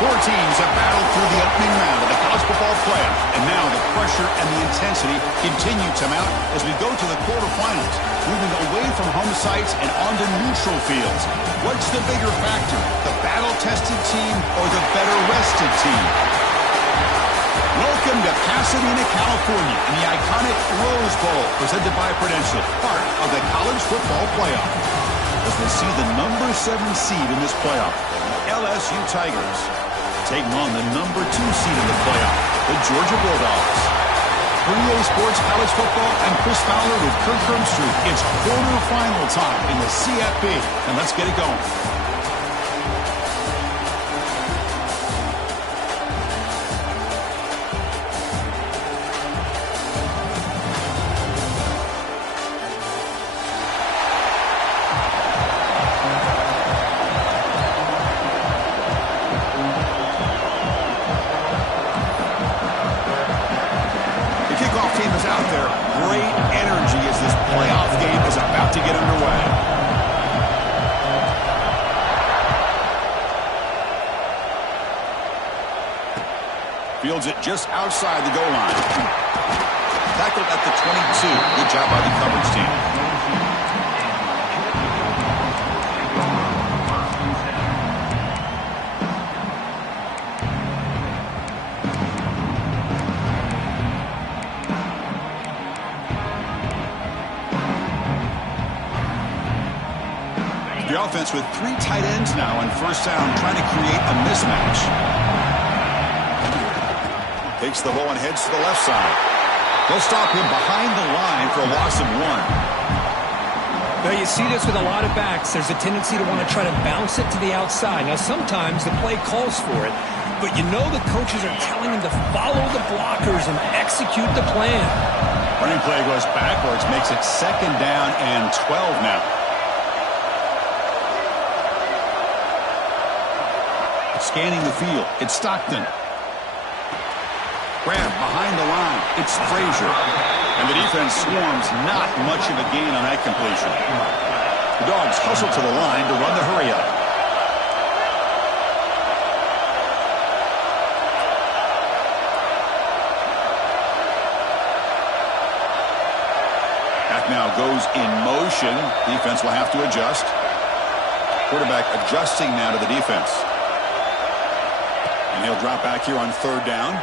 Four teams have battled through the opening round of the college football playoff, and now the pressure and the intensity continue to mount as we go to the quarterfinals, moving away from home sites and onto neutral fields. What's the bigger factor, the battle-tested team or the better-rested team? Welcome to Pasadena, California, in the iconic Rose Bowl, presented by Prudential, part of the college football playoff. As we see the number 7 seed in this playoff, the LSU Tigers, taking on the number 2 seed in the playoff, the Georgia Bulldogs. For EA Sports College Football, I'm Chris Fowler with Kirk Herbstreit. It's quarterfinal time in the CFB, and let's get it going. Fields it just outside the goal line. Tackled at the 22. Good job by the coverage team. The offense with 3 tight ends now on first down, trying to create a mismatch. Takes the ball and heads to the left side. They'll stop him behind the line for a loss of 1. Well, you see this with a lot of backs. There's a tendency to want to try to bounce it to the outside. Now, sometimes the play calls for it, but you know the coaches are telling him to follow the blockers and execute the plan. Running play goes backwards, makes it 2nd down and 12 now. Scanning the field, it's Stockton. Grab behind the line. It's Frazier. And the defense swarms, not much of a gain on that completion. The Dogs hustle to the line to run the hurry up. Back now goes in motion. Defense will have to adjust. Quarterback adjusting now to the defense. And he'll drop back here on 3rd down.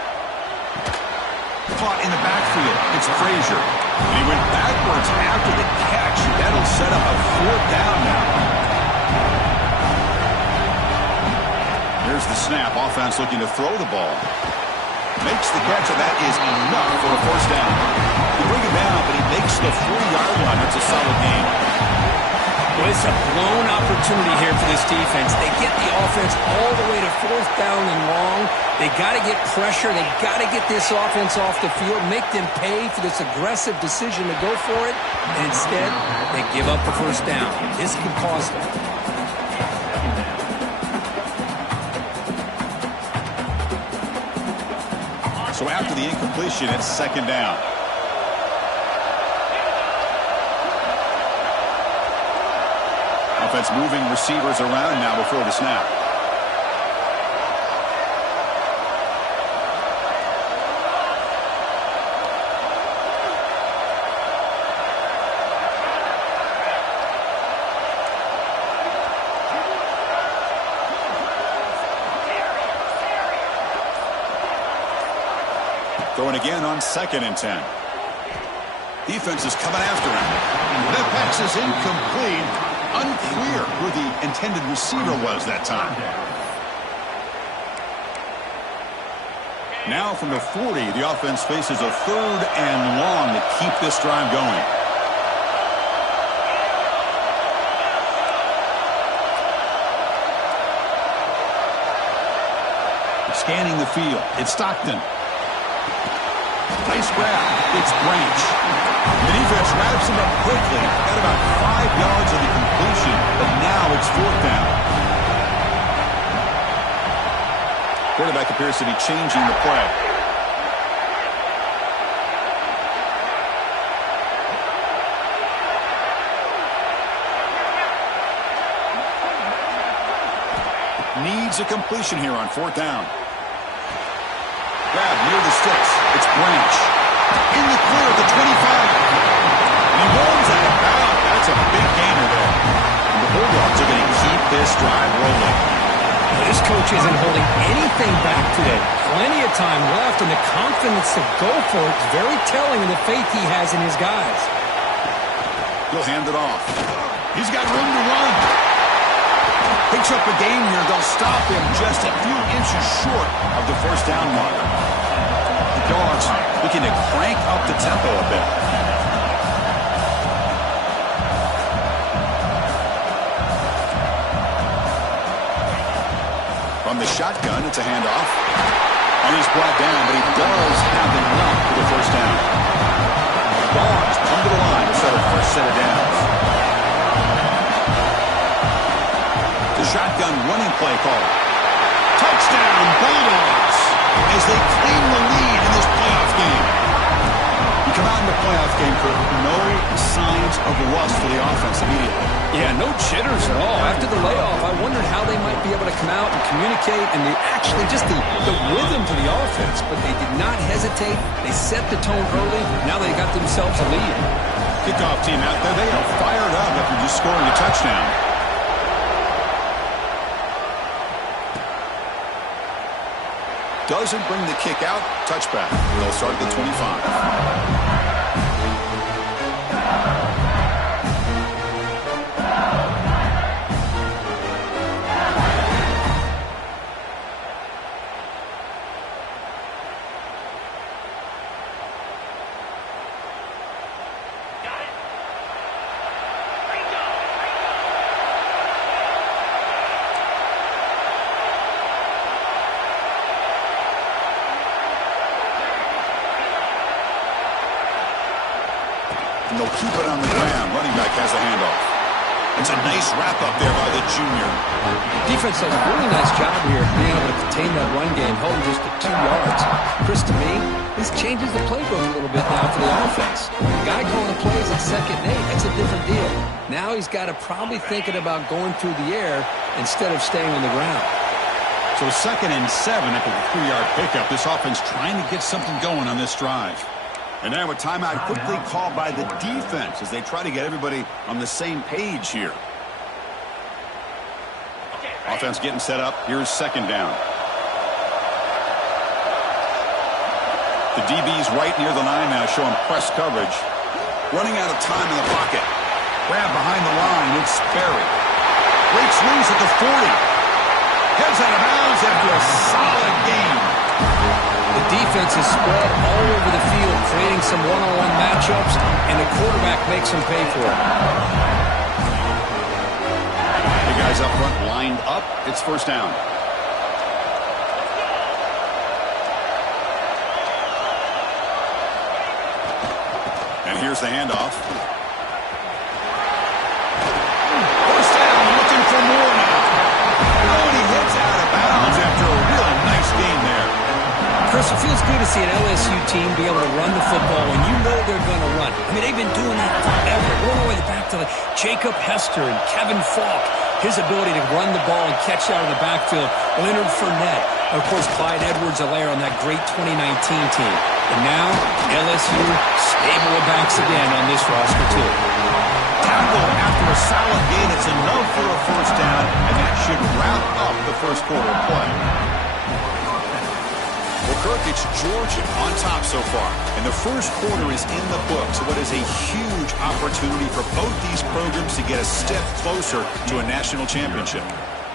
Caught in the backfield. It's Frazier. And he went backwards after the catch. That'll set up a 4th down now. Here's the snap. Offense looking to throw the ball. Makes the catch, and that is enough for a 1st down. They bring it down, but he makes the 40-yard line. That's a solid gain. Well, it's a blown opportunity here for this defense. They get the offense all the way to 4th down and long. They got to get pressure. They got to get this offense off the field, make them pay for this aggressive decision to go for it. And instead, they give up the 1st down. This could cost them. So after the incompletion, it's 2nd down. Offense moving receivers around now before the snap. Throwing again on 2nd and 10. Defense is coming after him. That pass is incomplete. Unclear who the intended receiver was that time. Now from the 40, the offense faces a 3rd and long to keep this drive going. Scanning the field, it's Stockton. Nice grab, it's Branch. The defense wraps him up quickly. Got about 5 yards of the completion, but now it's 4th down. Quarterback appears to be changing the play. Need needs a completion here on 4th down. Grab near the sticks. It's Branch. In the clear at the 25. And he rolls out of bounds. That's a big gainer there. And the Bulldogs are going to keep this drive rolling. This coach isn't holding anything back today. Plenty of time left, and the confidence to go for it is very telling of the faith he has in his guys. He'll hand it off. He's got room to run. Picks up a gain here. They'll stop him just a few inches short of the 1st down marker. The Dogs looking to crank up the tempo a bit. From the shotgun, it's a handoff. And he's brought down, but he does have enough for the 1st down. Dogs come to the line to set a first set of downs. The shotgun running play call. Touchdown, Bulldogs, as they claim the lead in this playoff game. You come out in the playoff game for no signs of rust for the offense immediately. Yeah, no jitters at all. After the layoff, I wondered how they might be able to come out and communicate and actually just the rhythm to the offense. But they did not hesitate. They set the tone early. Now they got themselves a lead. Kickoff team out there, they are fired up after just scoring a touchdown. Doesn't bring the kick out. Touchback. They'll start at the 25. And they'll keep it on the ground. Running back has a handoff. It's a nice wrap-up there by the junior. Defense does a really nice job here of being able to contain that run game, holding just to 2 yards. Chris, to me, this changes the playbook a little bit now for the offense. The guy calling the plays at 2nd and 8, that's a different deal. Now he's got to probably thinking about going through the air instead of staying on the ground. So 2nd and 7 after the 3-yard pickup. This offense trying to get something going on this drive. And now a timeout quickly called by the defense as they try to get everybody on the same page here. Offense getting set up. Here's 2nd down. The DB's right near the line now, showing press coverage. Running out of time in the pocket. Grab behind the line. It's Sperry. Breaks loose at the 40. Heads out of bounds after a solid game. The defense is spread all over the field, creating some one-on-one matchups, and the quarterback makes them pay for it. The guys up front lined up. It's 1st down. And here's the handoff. 1st down, looking for more now. Oh, and he hits out of bounds after a really nice game there. Chris, it feels good to see an LSU team be able to run the football when you know they're going to run. I mean, they've been doing that forever. Going all the way back to Jacob Hester and Kevin Falk. His ability to run the ball and catch out of the backfield. Leonard Fournette. And, of course, Clyde Edwards-Helaire on that great 2019 team. And now, LSU stable of backs again on this roster, too. Tackle after a solid gain. It's enough for a 1st down, and that should wrap up the 1st quarter of play. Well, Kirk, it's Georgia on top so far. And the 1st quarter is in the books. What is a huge opportunity for both these programs to get a step closer to a national championship.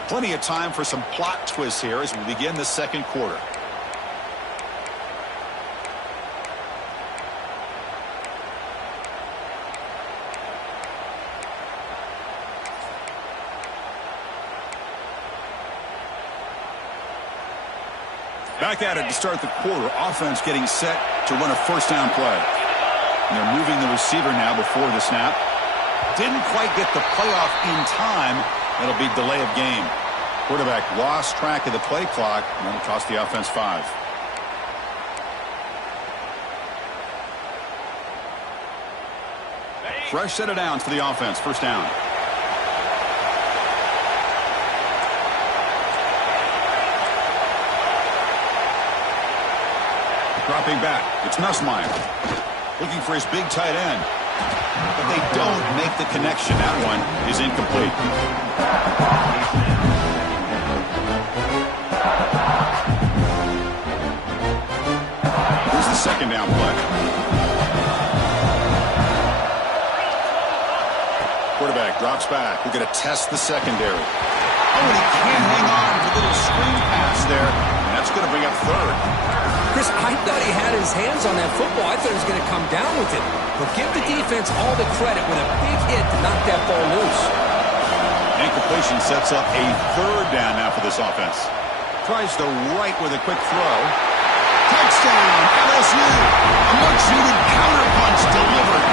Plenty of time for some plot twists here as we begin the 2nd quarter. Back at it to start the quarter. Offense getting set to run a 1st down play. And they're moving the receiver now before the snap. Didn't quite get the playoff in time. That'll be delay of game. Quarterback lost track of the play clock, and that'll cost the offense 5. Fresh set of downs for the offense. 1st down. dropping back. It's Nussmeier. Looking for his big tight end. But they don't make the connection. That one is incomplete. Here's the second down play. Quarterback drops back. We're going to test the secondary. Oh, and he can't hang on to a little screen pass there. And that's going to bring up third. Chris, I thought he had his hands on that football. I thought he was going to come down with it. But give the defense all the credit with a big hit to knock that ball loose. Incompletion sets up a third down now for this offense. Tries the right with a quick throw. Touchdown, LSU. A much-needed counterpunch delivered.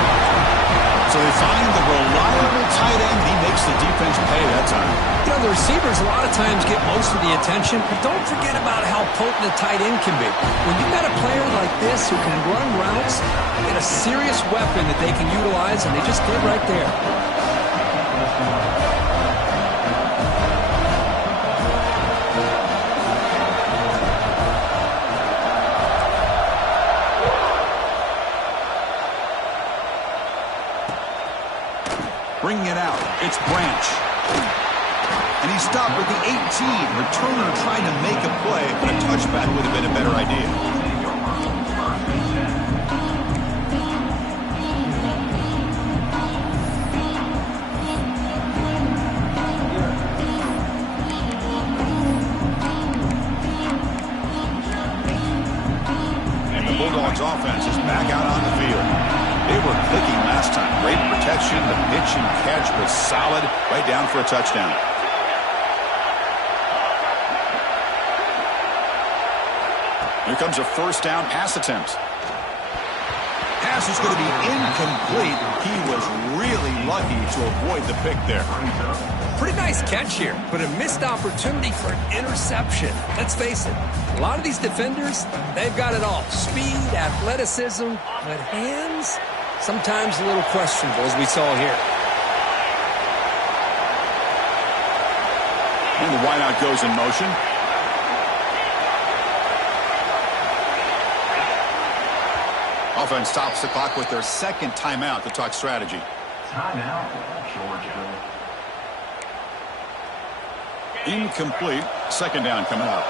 So they find the reliable tight end. He makes the defense pay that time. You know, the receivers a lot of times get most of the attention, but don't forget about how potent a tight end can be. When you've got a player like this who can run routes, you get a serious weapon that they can utilize, and they just did right there. Bringing it out, it's Branch. And he stopped at the 18. Returner trying to make a play, but a touchback would have been a better idea. And the Bulldogs offense is back out on the field. They were clicking last time. Great protection. The pitch and catch was solid. Right down for a touchdown. Here comes a first down pass attempt. Pass is going to be incomplete. He was really lucky to avoid the pick there. Pretty nice catch here, but a missed opportunity for an interception. Let's face it, a lot of these defenders, they've got it all. Speed, athleticism, but hands, sometimes a little questionable, as we saw here. And the wideout goes in motion. Offense stops the clock with their second timeout to talk strategy. Timeout, Georgia. Incomplete. Second down coming up.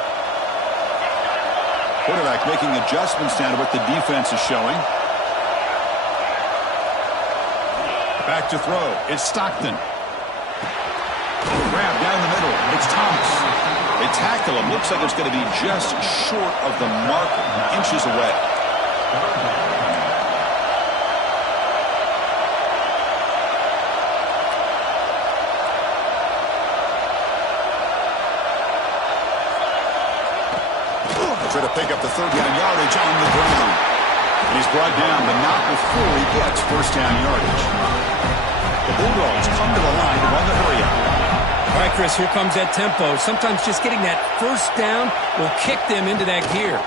Quarterback making adjustments down to what the defense is showing. Back to throw. It's Stockton. Grab down the middle. It's Thomas. They tackle him. Looks like it's going to be just short of the marker. Inches away. Try to pick up the third down yardage on the ground. And he's brought down, but not before he gets first down yardage. The Bulldogs come to the line to run the hurry up. All right, Chris, here comes that tempo. Sometimes just getting that first down will kick them into that gear.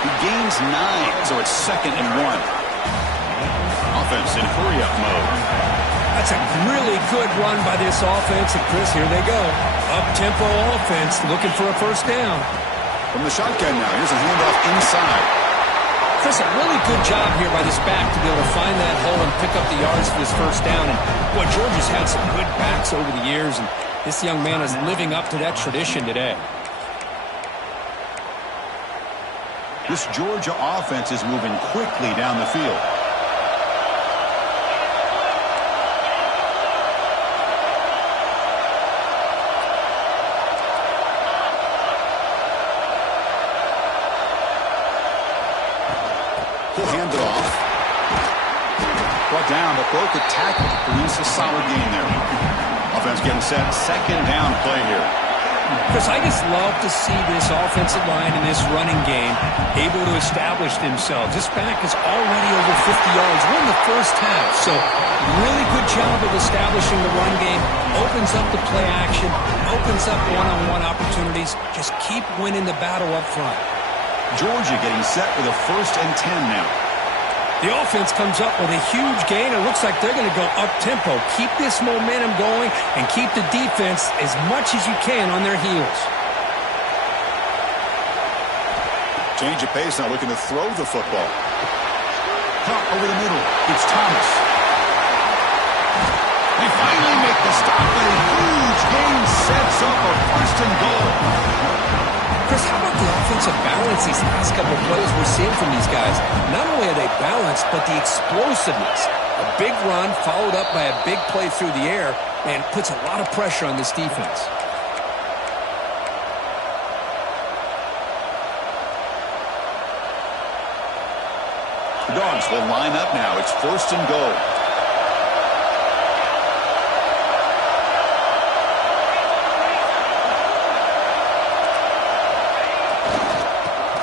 He gains 9, so it's 2nd and 1. Offense in hurry-up mode. That's a really good run by this offense. And, Chris, here they go. Up-tempo offense looking for a first down. From the shotgun now, here's a handoff inside. Chris, a really good job here by this back to be able to find that hole and pick up the yards for this first down. And, boy, Georgia's had some good backs over the years, and this young man is living up to that tradition today. This Georgia offense is moving quickly down the field. He'll hand it off. Brought down, but broke the tackle. Produced a solid gain there. Offense getting set. Second down play here. Chris, I just love to see this offensive line in this running game able to establish themselves. This back is already over 50 yards. We're in the first half, so really good job of establishing the run game. Opens up the play action, opens up one-on-one opportunities. Just keep winning the battle up front. Georgia getting set for the 1st and 10 now. The offense comes up with a huge gain. It looks like they're going to go up-tempo. Keep this momentum going and keep the defense as much as you can on their heels. Change of pace now, looking to throw the football. Caught over the middle. It's Thomas. They finally make the stop, and a huge gain sets up a first and goal. Chris, how about the offensive balance these last couple of plays we're seeing from these guys? Not only are they balanced, but the explosiveness. A big run followed up by a big play through the air, and puts a lot of pressure on this defense. The Dogs will line up now. It's first and goal.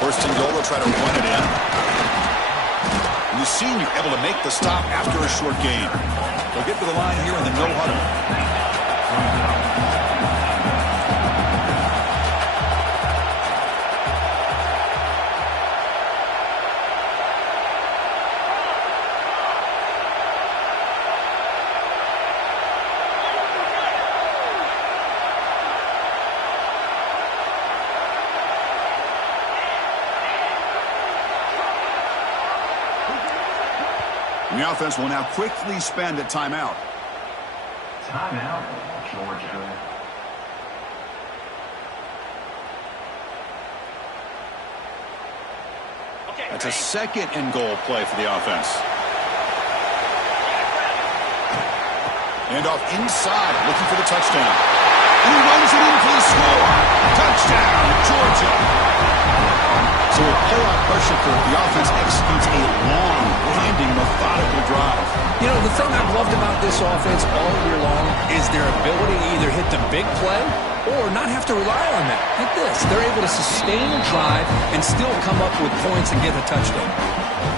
First and goal, they'll try to run it in. And the senior able to make the stop after a short gain. They'll get to the line here in the no huddle. The offense will now quickly spend a timeout. Timeout, Georgia. That's a second and goal play for the offense. And off inside, looking for the touchdown. And he runs it in for the score. Touchdown, Georgia. So with playoff pressure for the offense executes a long, winding, methodical drive. You know, the thing I've loved about this offense all year long is their ability to either hit the big play or not have to rely on that. Like this. They're able to sustain a drive and still come up with points and get a touchdown.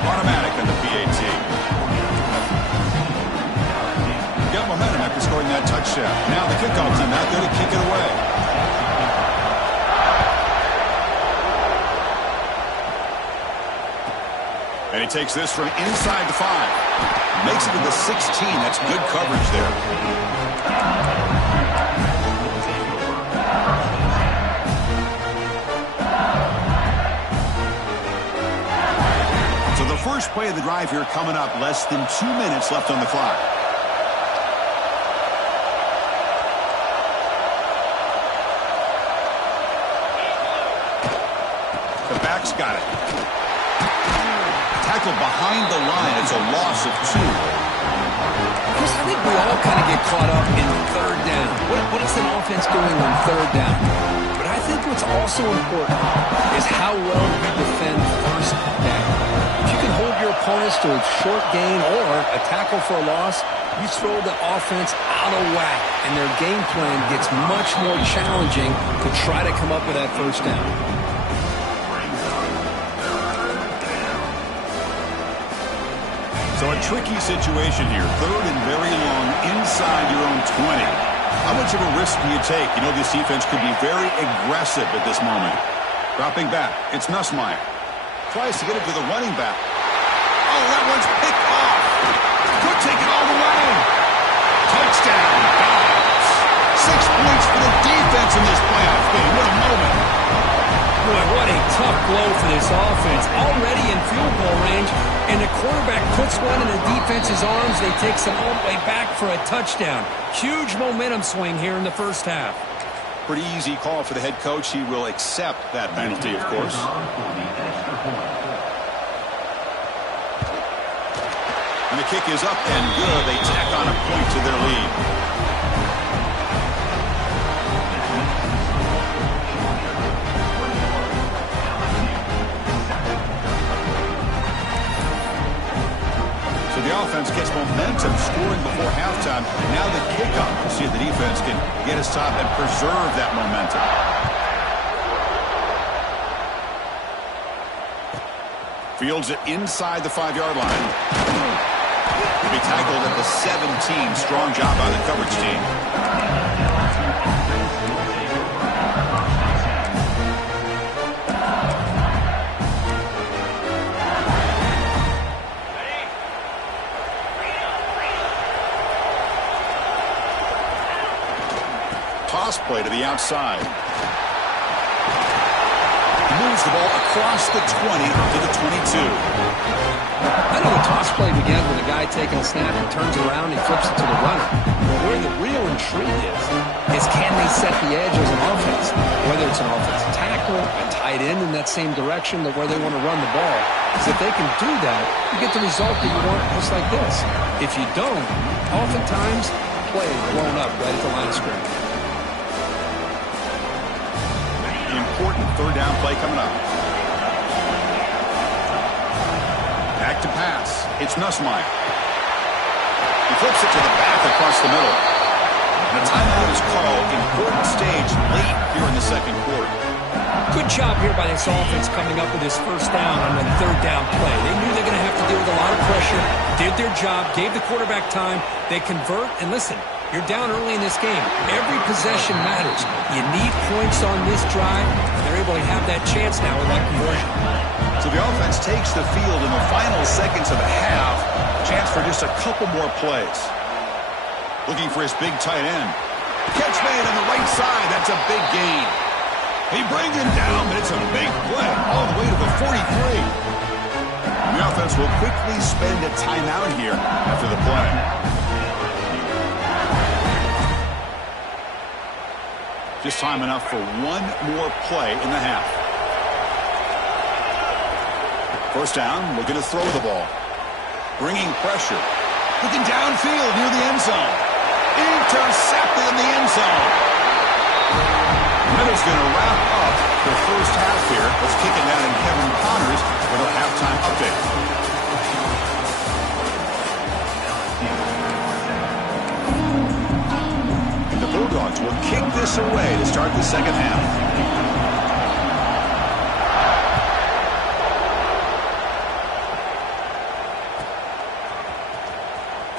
Automatic on the PAT. Got momentum after scoring that touchdown. Now the kickoff team out there to kick it away. And he takes this from inside the 5. Makes it to the 16. That's good coverage there. So the first play of the drive here coming up. Less than 2 minutes left on the clock. The back's got it. Tackle behind the line. It's a loss of 2. Chris, I think we all kind of get caught up in third down. What is an offense doing on third down? But I think what's also important is how well you defend first down. If you can hold your opponents to a short gain or a tackle for a loss, you throw the offense out of whack, and their game plan gets much more challenging to try to come up with that first down. So a tricky situation here. Third and very long inside your own 20. How much of a risk do you take? You know this defense could be very aggressive at this moment. Dropping back. It's Nussmeier. Tries to get it to the running back. Oh, that one's picked off. Could take it all the way. Touchdown. Dogs. 6 points for the defense in this playoff game. What a moment. Boy, what a tough blow for this offense. Already in field goal range, and the quarterback puts one in the defense's arms. They take some all the way back for a touchdown. Huge momentum swing here in the first half. Pretty easy call for the head coach. He will accept that penalty, of course. And the kick is up and good. They tack on a point to their lead. The offense gets momentum, scoring before halftime. Now the kickoff. We'll see if the defense can get a stop and preserve that momentum. Fields it inside the 5-yard line. He'll be tackled at the 17. Strong job by the coverage team. Toss play to the outside. moves the ball across the 20 to the 22. I know the toss play begins with a guy taking a snap and turns around and flips it to the runner. But where the real intrigue is can they set the edge as an offense? Whether it's an offensive tackle, a tight end in that same direction, where they want to run the ball. Because if they can do that, you get the result that you want just like this. If you don't, oftentimes, play is blown up right at the line of scrimmage. Important third down play coming up. Back to pass. It's Nussmeier. He flips it to the back across the middle. And a timeout is called. Important stage late here in the second quarter. Good job here by this offense coming up with this first down on the third down play. They knew they were going to have to deal with a lot of pressure, did their job, gave the quarterback time. They convert, and listen, you're down early in this game. Every possession matters. You need points on this drive, and they're able to have that chance now with that conversion. So the offense takes the field in the final seconds of the half. Chance for just a couple more plays. Looking for his big tight end. Catch made on the right side. That's a big gain. He brings him down, but it's a big play all the way to the 43. And the offense will quickly spend a timeout here after the play. Just time enough for one more play in the half. First down, looking to throw the ball. Bringing pressure. Looking downfield near the end zone. Intercepted in the end zone. Middle's going to wrap up the first half here. Let's kick it down in Kevin Connors with our halftime update. The Bulldogs will kick this away to start the second half.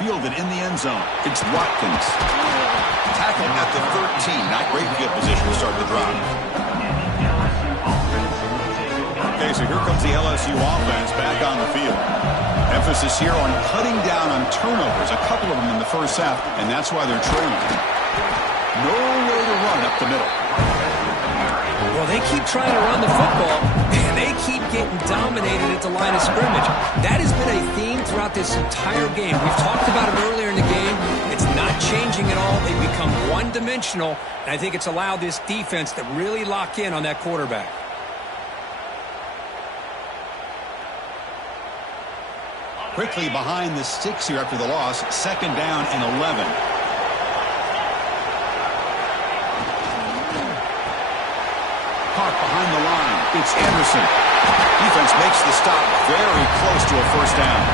Fielded in the end zone. It's Watkins. Tackled at the 13. Not great field position to start the drive. Okay, so here comes the LSU offense back on the field. Emphasis here on cutting down on turnovers, a couple of them in the first half, and that's why they're trailing. Nowhere to run up the middle. Well, they keep trying to run the football, and they keep getting dominated at the line of scrimmage. That has been a theme throughout this entire game. We've talked about it earlier in the game. It's not changing at all. They've become one-dimensional, and I think it's allowed this defense to really lock in on that quarterback. Quickly behind the sticks here after the loss. Second down and 11. Caught behind the line. It's Anderson. Defense makes the stop very close to a first down.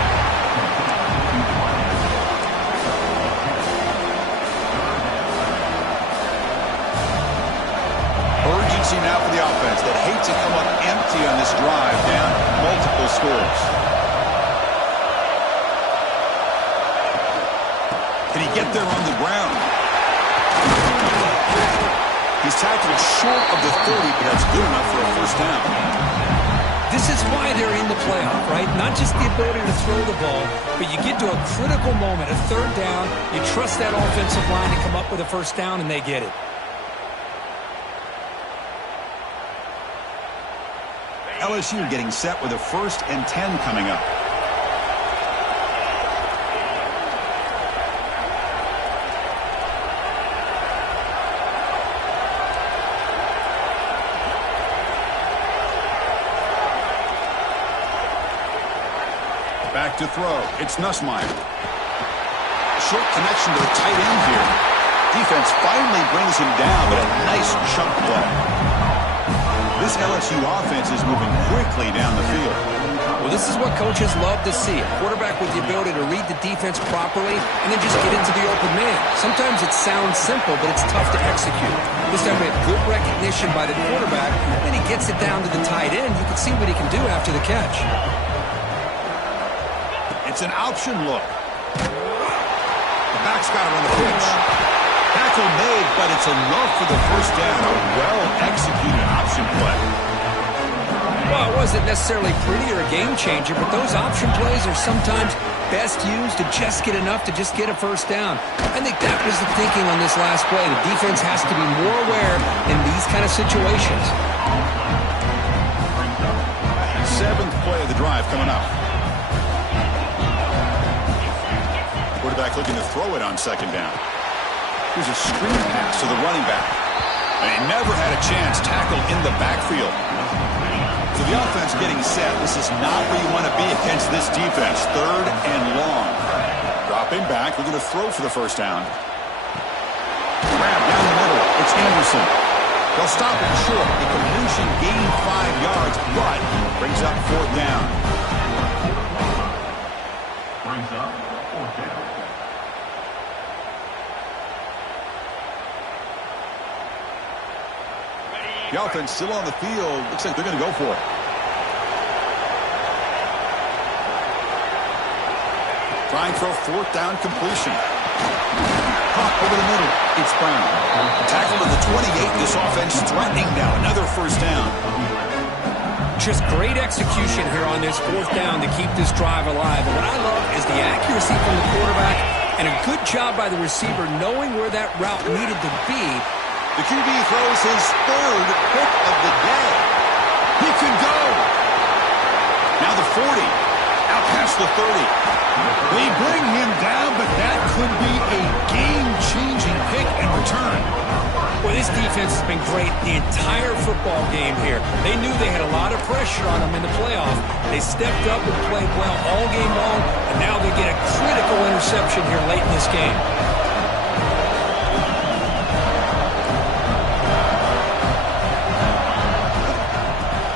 Urgency now for the offense that hates to come up empty on this drive, down multiple scores. Can he get there on the ground? He's tackled short of the 30, but that's good enough for a first down. This is why they're in the playoff, right? Not just the ability to throw the ball, but you get to a critical moment, a third down, you trust that offensive line to come up with a first down, and they get it. LSU getting set with a 1st and 10 coming up. Back to throw. It's Nussmeier. Short connection to the tight end here. Defense finally brings him down, but a nice chunk play. This LSU offense is moving quickly down the field. Well, this is what coaches love to see. A quarterback with the ability to read the defense properly and then just get into the open man. Sometimes it sounds simple, but it's tough to execute. This time we have good recognition by the quarterback, and then he gets it down to the tight end. You can see what he can do after the catch. It's an option look. The back's got it on the pitch. Tackle made, but it's enough for the first down. A well-executed option play. Well, it wasn't necessarily pretty or a game changer, but those option plays are sometimes best used to just get enough to just get a first down. I think that was the thinking on this last play. The defense has to be more aware in these kind of situations. 7th play of the drive coming up. Quarterback looking to throw it on 2nd down. Here's a screen pass to the running back. And he never had a chance tackled in the backfield. So the offense getting set. This is not where you want to be against this defense. 3rd and long. Dropping back, looking to throw for the 1st down. Grab down the middle. It's Anderson. They'll stop it short. The completion gained 5 yards, but brings up 4th down. Brings up 4th down. The offense still on the field. Looks like they're going to go for it. Try and throw 4th down completion. Caught over the middle. It's Brown. Tackle to the 28. This offense threatening now. Another 1st down. Just great execution here on this 4th down to keep this drive alive. And what I love is the accuracy from the quarterback and a good job by the receiver knowing where that route needed to be. The QB throws his 3rd pick of the day. He can go. Now the 40. Out past the 30. They bring him down, but that could be a game-changing pick and return. Well, this defense has been great the entire football game here. They knew they had a lot of pressure on them in the playoff. They stepped up and played well all game long, and now they get a critical interception here late in this game.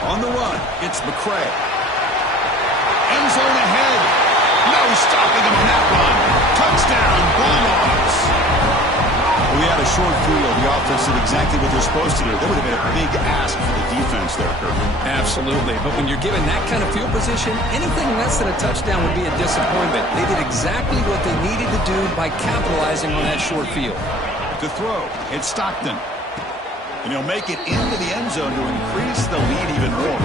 On the run, it's McCray. End zone ahead. No stopping him on that run. Touchdown, Bulldogs. We had a short field. The offense did exactly what they're supposed to do. That would have been a big ask for the defense there, Kirk. Absolutely. But when you're given that kind of field position, anything less than a touchdown would be a disappointment. They did exactly what they needed to do by capitalizing on that short field. To throw, it's Stockton. And he'll make it into the end zone to increase the lead even more.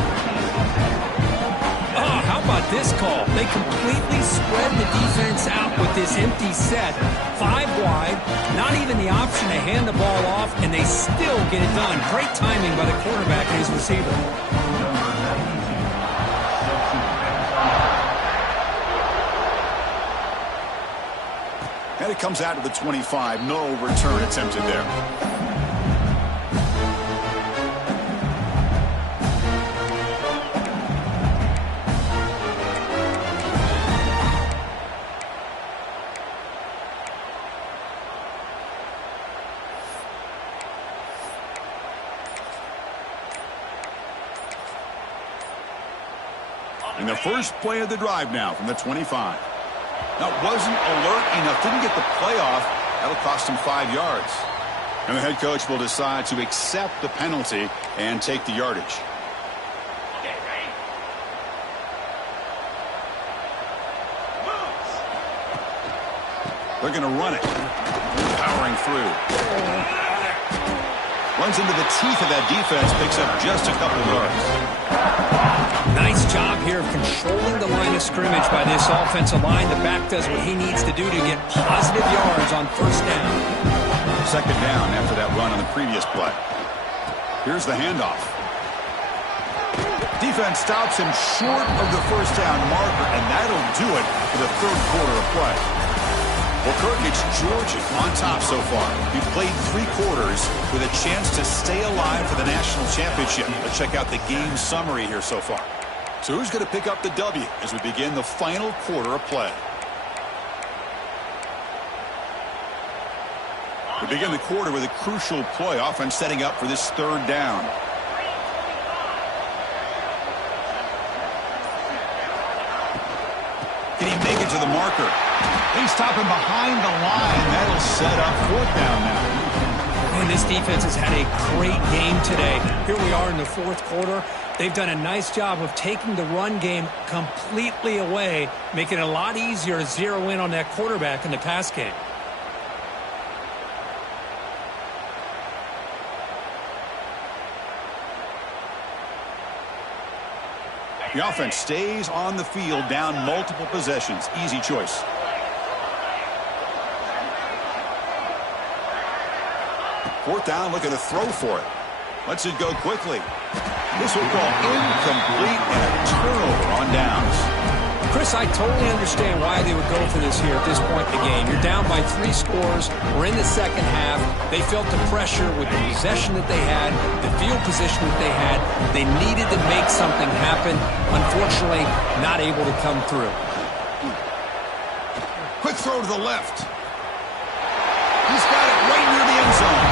Oh, how about this call? They completely spread the defense out with this empty set. 5 wide, not even the option to hand the ball off, and they still get it done. Great timing by the quarterback and his receiver. And it comes out to the 25. No return attempted there. And the first play of the drive now from the 25. That wasn't alert enough. Didn't get the playoff. That'll cost him 5 yards. And the head coach will decide to accept the penalty and take the yardage. They're going to run it. Powering through. Runs into the teeth of that defense. Picks up just a couple yards. Nice job here of controlling the line of scrimmage by this offensive line. The back does what he needs to do to get positive yards on 1st down. 2nd down after that run on the previous play. Here's the handoff. Defense stops him short of the 1st down marker, and that'll do it for the 3rd quarter of play. Well, Kirk, it's Georgia on top so far. He played 3 quarters with a chance to stay alive for the national championship. Let's check out the game summary here so far. So who's going to pick up the W as we begin the final quarter of play? We begin the quarter with a crucial play. Offense setting up for this 3rd down. Can he make it to the marker? He's stopping behind the line. That'll set up 4th down now. And this defense has had a great game today. Here we are in the 4th quarter. They've done a nice job of taking the run game completely away, making it a lot easier to zero in on that quarterback in the pass game. The offense stays on the field, down multiple possessions. Easy choice. Fourth down, looking to throw for it. Lets it go quickly. This will call incomplete and a turnover on downs. Chris, I totally understand why they would go for this here at this point in the game. You're down by 3 scores. We're in the second half. They felt the pressure with the possession that they had, the field position that they had. They needed to make something happen. Unfortunately, not able to come through. Quick throw to the left. He's got it right near the end zone.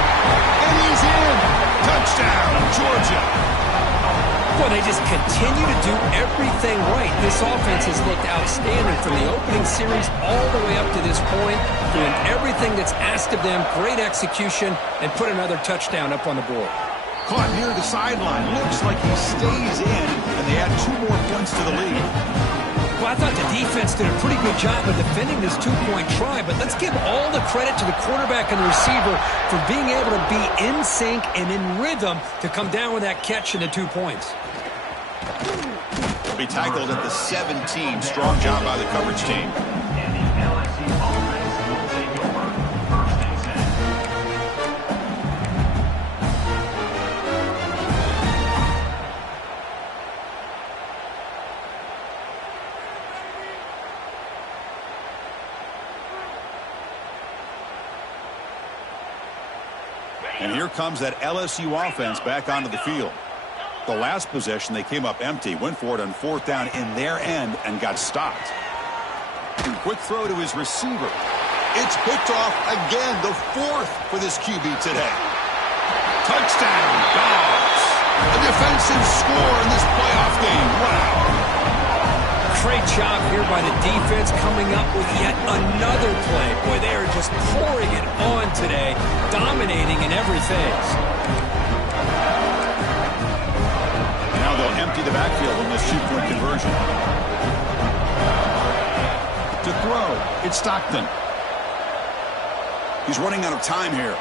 And he's in. Touchdown, Georgia. Well, they just continue to do everything right. This offense has looked outstanding from the opening series all the way up to this point, doing everything that's asked of them, great execution, and put another touchdown up on the board. Caught near the sideline. Looks like he stays in, and they add 2 more points to the lead. Well, I thought the defense did a pretty good job of defending this 2-point try, but let's give all the credit to the quarterback and the receiver for being able to be in sync and in rhythm to come down with that catch and the 2 points. Be tackled at the 17. Strong job by the coverage team. And the LSU offense will take over. First and 10. And here comes that LSU offense back onto the field. The last possession, they came up empty, went for it on 4th down in their end, and got stopped. Quick throw to his receiver. It's picked off again, the 4th for this QB today. Touchdown, Dogs. A defensive score in this playoff game. Wow. Great job here by the defense coming up with yet another play. Boy, they are just pouring it on today, dominating in every phase. Now they'll empty the backfield on this 2-point conversion. To throw, it's Stockton. He's running out of time here.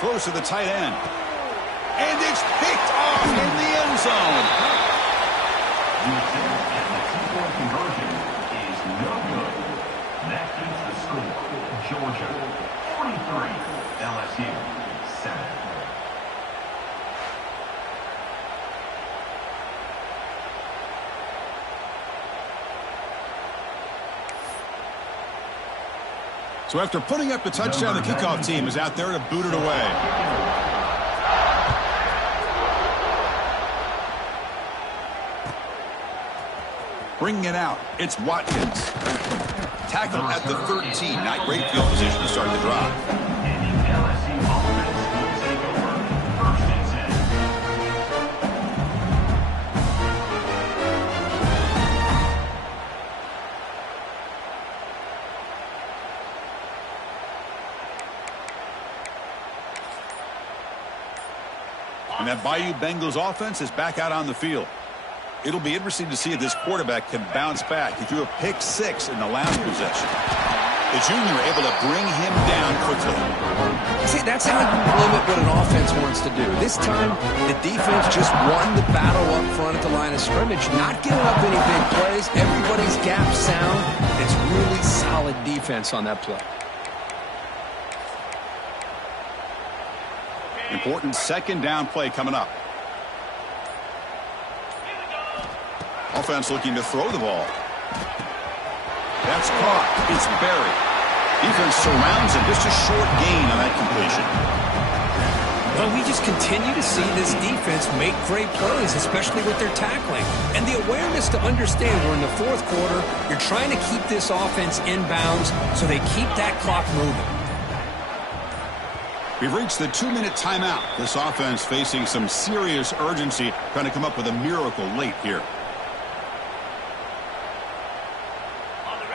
Throws to the tight end. And it's picked off in the end zone. The attempt at the 2-point conversion is no good. That keeps the score. Georgia 43, LSU 7. So after putting up the touchdown, the kickoff team is out there to boot it away. Bringing it out, it's Watkins. Tackle at the 13. Not great field position to start the drive. And the LSU offense will take over. First and 10. And that Bayou Bengals offense is back out on the field. It'll be interesting to see if this quarterback can bounce back. He threw a pick 6 in the last possession. The junior able to bring him down quickly. See, that's how you limit what an offense wants to do. This time, the defense just won the battle up front at the line of scrimmage, not giving up any big plays. Everybody's gap sound. It's really solid defense on that play. Important 2nd down play coming up. Offense looking to throw the ball. That's caught. It's buried. Defense surrounds him. Just a short gain on that completion. Well, we just continue to see this defense make great plays, especially with their tackling. And the awareness to understand we're in the 4th quarter, you're trying to keep this offense in bounds so they keep that clock moving. We've reached the 2-minute timeout. This offense facing some serious urgency, trying to come up with a miracle late here.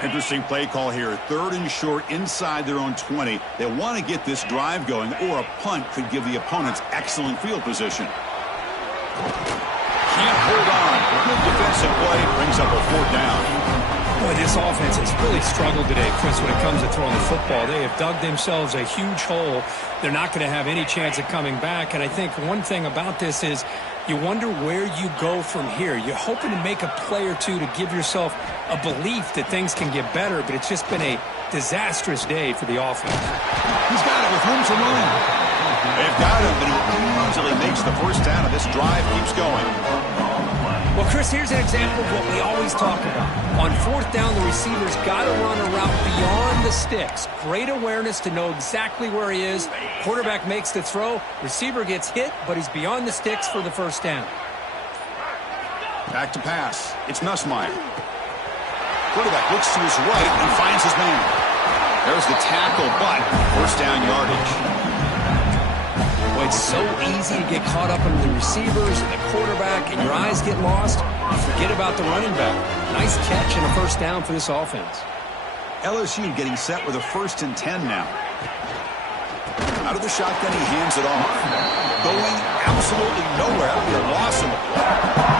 Interesting play call here. 3rd and short inside their own 20. They want to get this drive going, or a punt could give the opponents excellent field position. Can't hold on. Good defensive play. Brings up a 4th down. Boy, this offense has really struggled today, Chris, when it comes to throwing the football. They have dug themselves a huge hole. They're not going to have any chance of coming back. And I think one thing about this is you wonder where you go from here. You're hoping to make a play or two to give yourself a belief that things can get better, but it's just been a disastrous day for the offense. He's got it with room to run. They've got him, but he easily makes the first down, and this drive keeps going. Well, Chris, here's an example of what we always talk about. On fourth down, the receiver's got to run a route beyond the sticks. Great awareness to know exactly where he is. Quarterback makes the throw. Receiver gets hit, but he's beyond the sticks for the first down. Back to pass. It's Nussmeier. Quarterback looks to his right and finds his man. There's the tackle, but first down yardage. Boy, it's so easy to get caught up in the receivers and the quarterback, and your eyes get lost. You forget about the running back. Nice catch and a first down for this offense. LSU getting set with a 1st and 10 now. Out of the shotgun, he hands it off. Going absolutely nowhere. That'll be a loss in the play.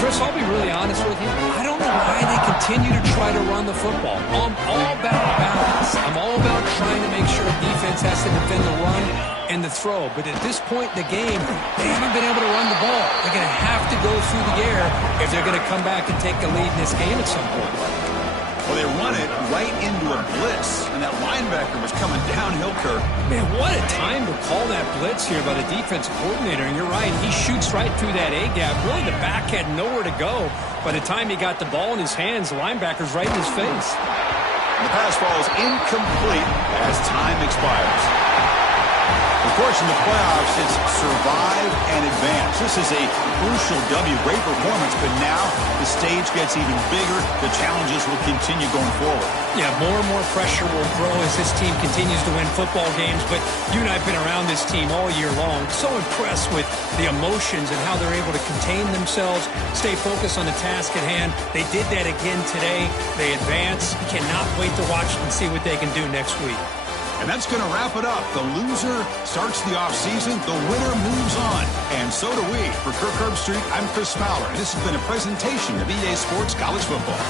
Chris, I'll be really honest with you. I don't know why they continue to try to run the football. I'm all about balance. I'm all about trying to make sure defense has to defend the run and the throw. But at this point in the game, they haven't been able to run the ball. They're going to have to go through the air if they're going to come back and take the lead in this game at some point. Well, they run it right into a blitz, and that linebacker was coming downhill, Kirk. Man, what a time to call that blitz here by the defensive coordinator. And you're right, he shoots right through that A-gap. Really, the back had nowhere to go. By the time he got the ball in his hands, the linebacker's right in his face. The pass falls incomplete as time expires. Of course, in the playoffs, it's survive and advance. This is a crucial W. Great performance, but now the stage gets even bigger. The challenges will continue going forward. Yeah, more and more pressure will grow as this team continues to win football games, but you and I have been around this team all year long. So impressed with the emotions and how they're able to contain themselves, stay focused on the task at hand. They did that again today. They advance. Cannot wait to watch and see what they can do next week. And that's going to wrap it up. The loser starts the offseason. The winner moves on. And so do we. For Kirk Herbstreit, I'm Chris Fowler. And this has been a presentation of EA Sports College Football.